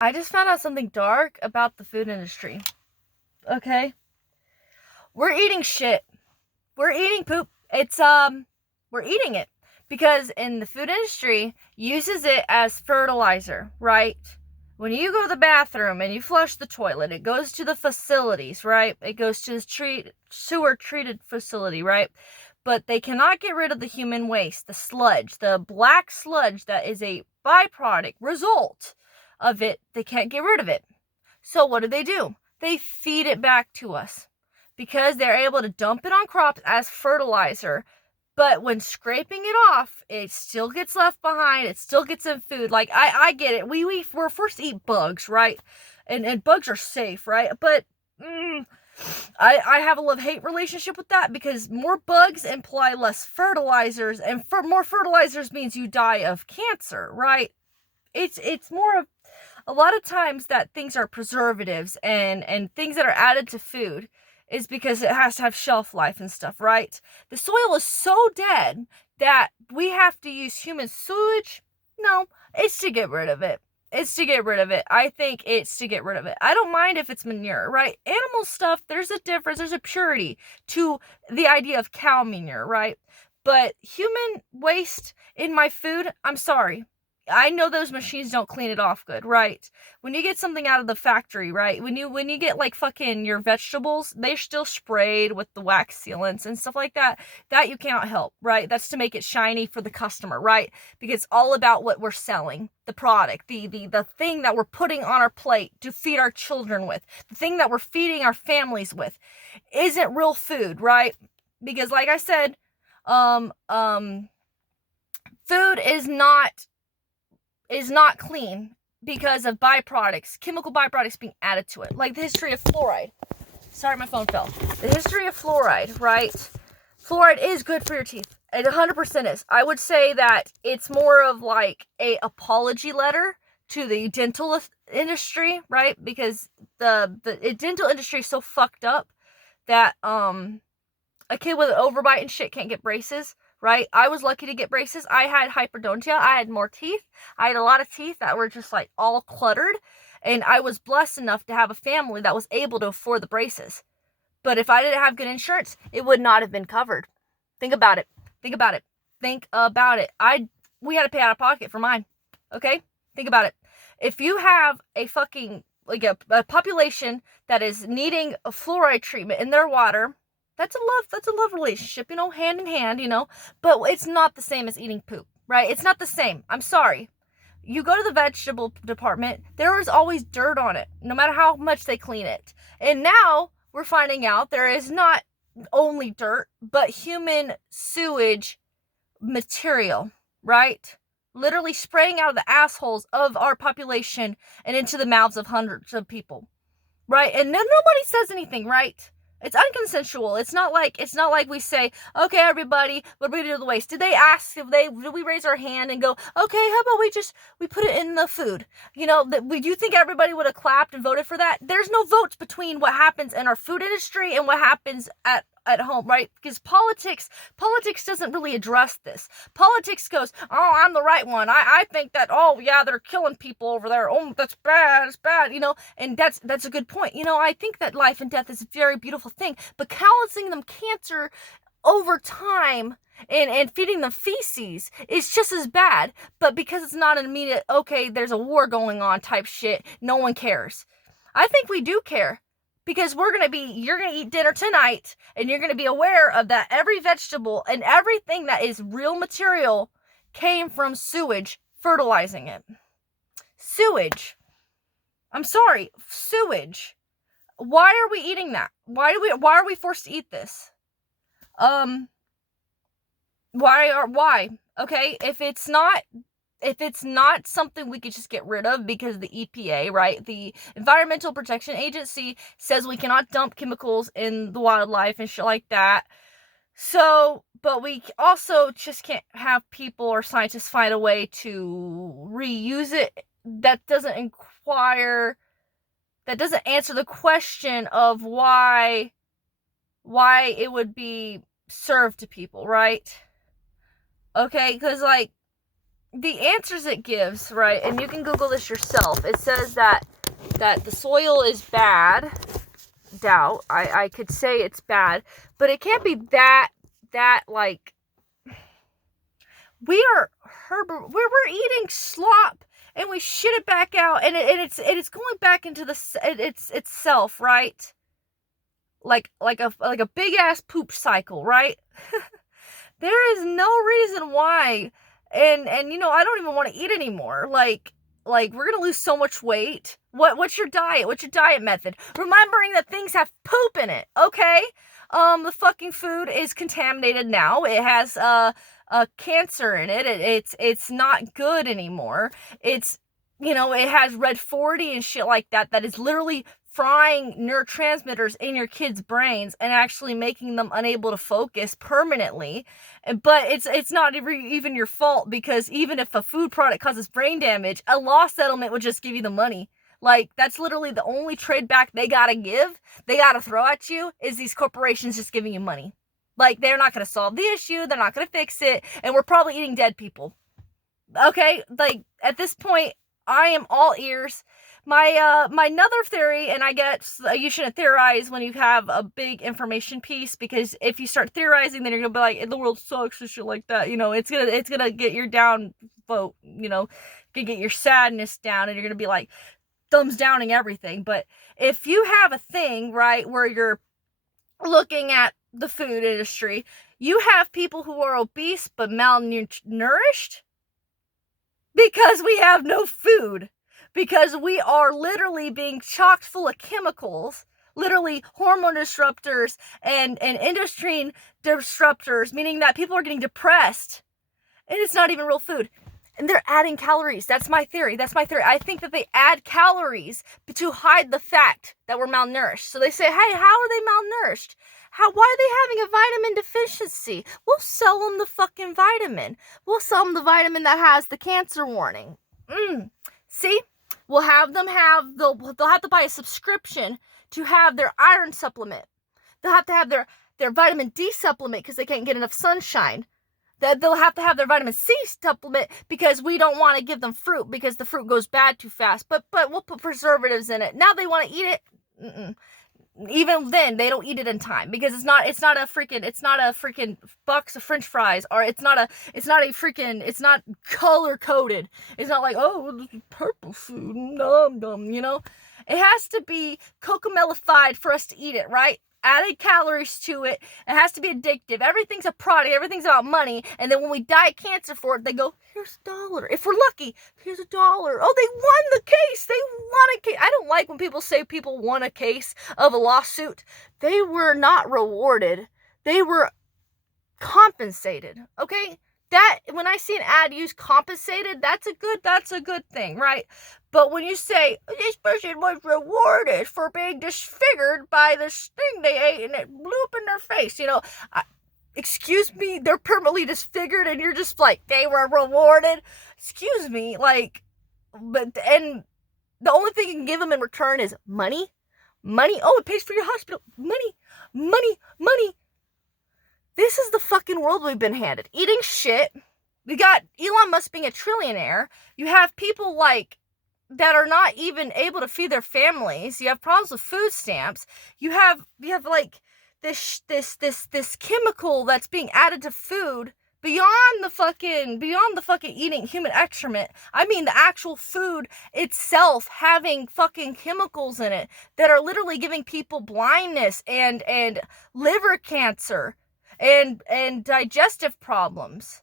I just found out something dark about the food industry. Okay? We're eating shit. We're eating poop. We're eating it because in the food industry uses it as fertilizer, right? When you go to the bathroom and you flush the toilet, it goes to the facilities, right? It goes to the sewer treated facility, right? But they cannot get rid of the human waste, the sludge, the black sludge that is a byproduct result of it. They can't get rid of it. So what do? They feed it back to us because they're able to dump it on crops as fertilizer. But when scraping it off, it still gets left behind. It still gets in food. Like, I get it. We're forced to eat bugs, right? And bugs are safe, right? But I have a love-hate relationship with that because more bugs imply less fertilizers, and more fertilizers means you die of cancer, right? It's more of a lot of times that things are preservatives and things that are added to food is because it has to have shelf life and stuff, right? The soil is so dead that we have to use human sewage. No, it's to get rid of it. It's to get rid of it. I think it's to get rid of it. I don't mind if it's manure, right? Animal stuff, there's a difference, there's a purity to the idea of cow manure, right? But human waste in my food, I'm sorry. I know those machines don't clean it off good, right? When you get something out of the factory, right? When you get like fucking your vegetables, they're still sprayed with the wax sealants and stuff like that. That you cannot help, right? That's to make it shiny for the customer, right? Because it's all about what we're selling, the product, the thing that we're putting on our plate to feed our children with, the thing that we're feeding our families with, isn't real food, right? Because like I said, um, um, food is not clean because of byproducts, chemical byproducts being added to it. Like the history of fluoride. Sorry, my phone fell. The history of fluoride, right? Fluoride is good for your teeth. It 100% is. I would say that it's more of like a apology letter to the dental industry, right? Because the dental industry is so fucked up that a kid with an overbite and shit can't get braces, right? I was lucky to get braces. I had hyperdontia. I had more teeth. I had a lot of teeth that were just like all cluttered. And I was blessed enough to have a family that was able to afford the braces. But if I didn't have good insurance, it would not have been covered. Think about it. Think about it. Think about it. We had to pay out of pocket for mine. Okay? Think about it. If you have a fucking like a population that is needing a fluoride treatment in their water, that's a love relationship, hand in hand, but it's not the same as eating poop, right? It's not the same. I'm sorry. You go to the vegetable department, there is always dirt on it, no matter how much they clean it. And now we're finding out there is not only dirt, but human sewage material, right? Literally spraying out of the assholes of our population and into the mouths of hundreds of people, right? And nobody says anything, right? It's unconsensual. It's not like we say, okay, everybody, what do we do to the waste? Did they ask if did we raise our hand and go, okay, how about we put it in the food? Do you think everybody would have clapped and voted for that? There's no votes between what happens in our food industry and what happens at home, right? Because politics doesn't really address this. Politics goes, oh, I'm the right one. I think that, oh yeah, they're killing people over there. Oh, that's bad. It's bad, and that's a good point. I think that life and death is a very beautiful thing, but causing them cancer over time and feeding them feces is just as bad. But because it's not an immediate, okay, there's a war going on type shit, no one cares. I think we do care because you're gonna eat dinner tonight and you're gonna be aware of that every vegetable and everything that is real material came from sewage fertilizing it. Sewage. I'm sorry, sewage. Why are we eating that? Why are we forced to eat this? Why? Okay, if it's not something we could just get rid of because the EPA, right, the Environmental Protection Agency says we cannot dump chemicals in the wildlife and shit like that. So, but we also just can't have people or scientists find a way to reuse it that doesn't answer the question of why it would be served to people, right? Okay, because like the answers it gives, right, and you can Google this yourself, it says that the soil is bad. Doubt. I could say it's bad, but it can't be that like, we're eating slop and we shit it back out, and it's going back into it's itself, right? Like a big ass poop cycle, right? There is no reason why, and I don't even want to eat anymore. Like we're gonna lose so much weight. What's your diet? What's your diet method? Remembering that things have poop in it, okay? The fucking food is contaminated now. It has cancer in it. It's not good anymore. It's, it has red 40 and shit like that. That is literally frying neurotransmitters in your kids' brains and actually making them unable to focus permanently. But it's not even your fault, because even if a food product causes brain damage, a law settlement would just give you the money. Like, that's literally the only trade back they gotta give, they gotta throw at you, is these corporations just giving you money. Like, they're not gonna solve the issue, they're not gonna fix it, and we're probably eating dead people. Okay? Like, at this point, I am all ears. My another theory, and I guess you shouldn't theorize when you have a big information piece, because if you start theorizing, then you're gonna be like, the world sucks and shit like that. It's gonna get your down vote. Gonna get your sadness down, and you're gonna be like thumbs downing everything. But if you have a thing, right, where you're looking at the food industry, you have people who are obese but malnourished because we have no food. Because we are literally being chocked full of chemicals, literally hormone disruptors and endocrine disruptors, meaning that people are getting depressed. And it's not even real food. And they're adding calories. That's my theory. I think that they add calories to hide the fact that we're malnourished. So they say, hey, how are they malnourished? Why are they having a vitamin deficiency? We'll sell them the fucking vitamin. We'll sell them the vitamin that has the cancer warning. See? We'll have them they'll have to buy a subscription to have their iron supplement. They'll have to have their vitamin D supplement because they can't get enough sunshine. They'll have to have their vitamin C supplement because we don't want to give them fruit because the fruit goes bad too fast. But we'll put preservatives in it. Now they want to eat it. Even then, they don't eat it in time because it's not a freaking box of French fries, or it's not color coded. It's not like, oh, this is purple food, nom. It has to be cocomelified for us to eat it, right? Added calories to it. It has to be addictive. Everything's a product. Everything's about money. And then when we die of cancer for it, they go, here's $1. If we're lucky, here's $1. Oh, they won the case. They won a case. I don't like when people say people won a case of a lawsuit. They were not rewarded. They were compensated. Okay? That, when I see an ad use compensated, that's a good thing, right? But when you say, this person was rewarded for being disfigured by this thing they ate and it blew up in their face, excuse me, they're permanently disfigured and you're just like, they were rewarded? Excuse me, and the only thing you can give them in return is money. Oh, it pays for your hospital. Money. This is the fucking world we've been handed. Eating shit. We got Elon Musk being a trillionaire. You have people that are not even able to feed their families. You have problems with food stamps. You have this chemical that's being added to food beyond the fucking eating human excrement. I mean the actual food itself having fucking chemicals in it that are literally giving people blindness and liver cancer and digestive problems.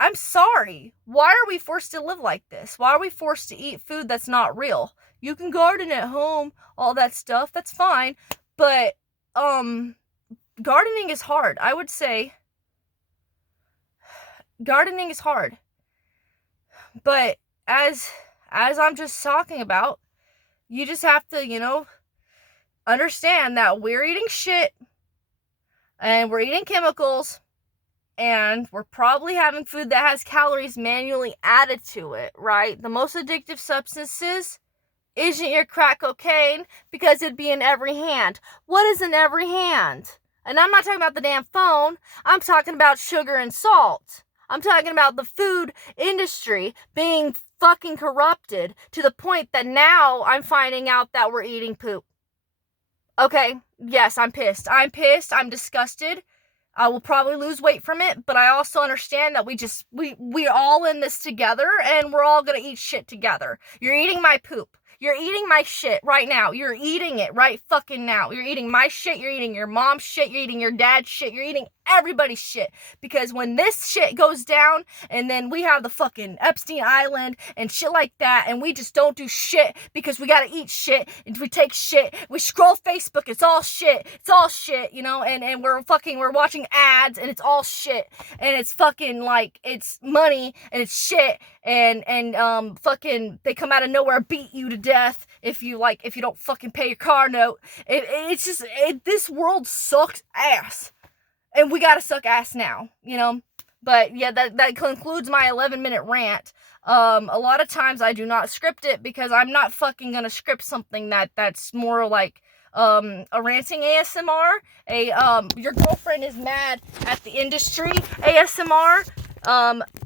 I'm sorry. Why are we forced to live like this? Why are we forced to eat food that's not real? You can garden at home, all that stuff, that's fine. But gardening is hard. I would say gardening is hard. But as I'm just talking about, you just have to, understand that we're eating shit and we're eating chemicals. And we're probably having food that has calories manually added to it, right? The most addictive substances isn't your crack cocaine because it'd be in every hand. What is in every hand? And I'm not talking about the damn phone. I'm talking about sugar and salt. I'm talking about the food industry being fucking corrupted to the point that now I'm finding out that we're eating poop. Okay, yes, I'm pissed. I'm pissed. I'm disgusted. I will probably lose weight from it, but I also understand that we're all in this together and we're all gonna eat shit together. You're eating my poop. You're eating my shit right now. You're eating it right fucking now. You're eating my shit. You're eating your mom's shit. You're eating your dad's shit. You're eating everybody's shit. Because when this shit goes down and then we have the fucking Epstein Island and shit like that and we just don't do shit because we gotta eat shit and we take shit. We scroll Facebook. It's all shit. It's all shit, you know, and we're watching ads and it's all shit. And it's fucking like, it's money and it's shit and fucking they come out of nowhere, beat you to death if you don't fucking pay your car note. It's just this world sucks ass, and we gotta suck ass now, you know. But yeah, that concludes my 11-minute rant. A lot of times I do not script it because I'm not fucking gonna script something that's more like a ranting ASMR, your girlfriend is mad at the industry ASMR.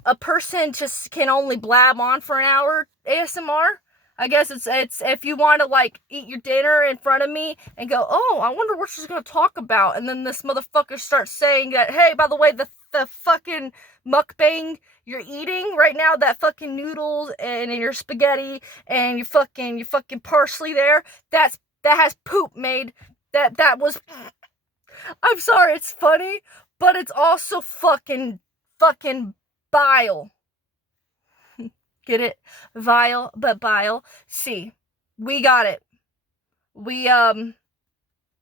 A person just can only blab on for an hour ASMR. I guess it's if you want to like eat your dinner in front of me and go, oh, I wonder what she's gonna talk about, and then this motherfucker starts saying that, hey, by the way, the fucking mukbang you're eating right now, that fucking noodles and your spaghetti and your fucking parsley there, that has poop made. That was. I'm sorry, it's funny, but it's also fucking bile. Get it? Vile, but bile. See, we got it.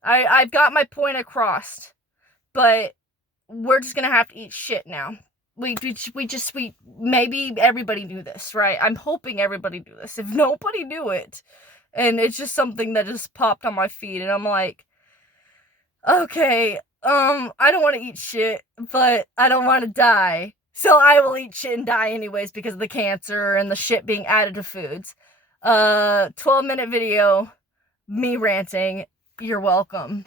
I've got my point across, but we're just gonna have to eat shit now. Maybe everybody knew this, right? I'm hoping everybody knew this. If nobody knew it, and it's just something that just popped on my feed, and I'm like, okay, I don't want to eat shit, but I don't want to die. So I will eat shit and die anyways because of the cancer and the shit being added to foods. 12-minute video, me ranting. You're welcome.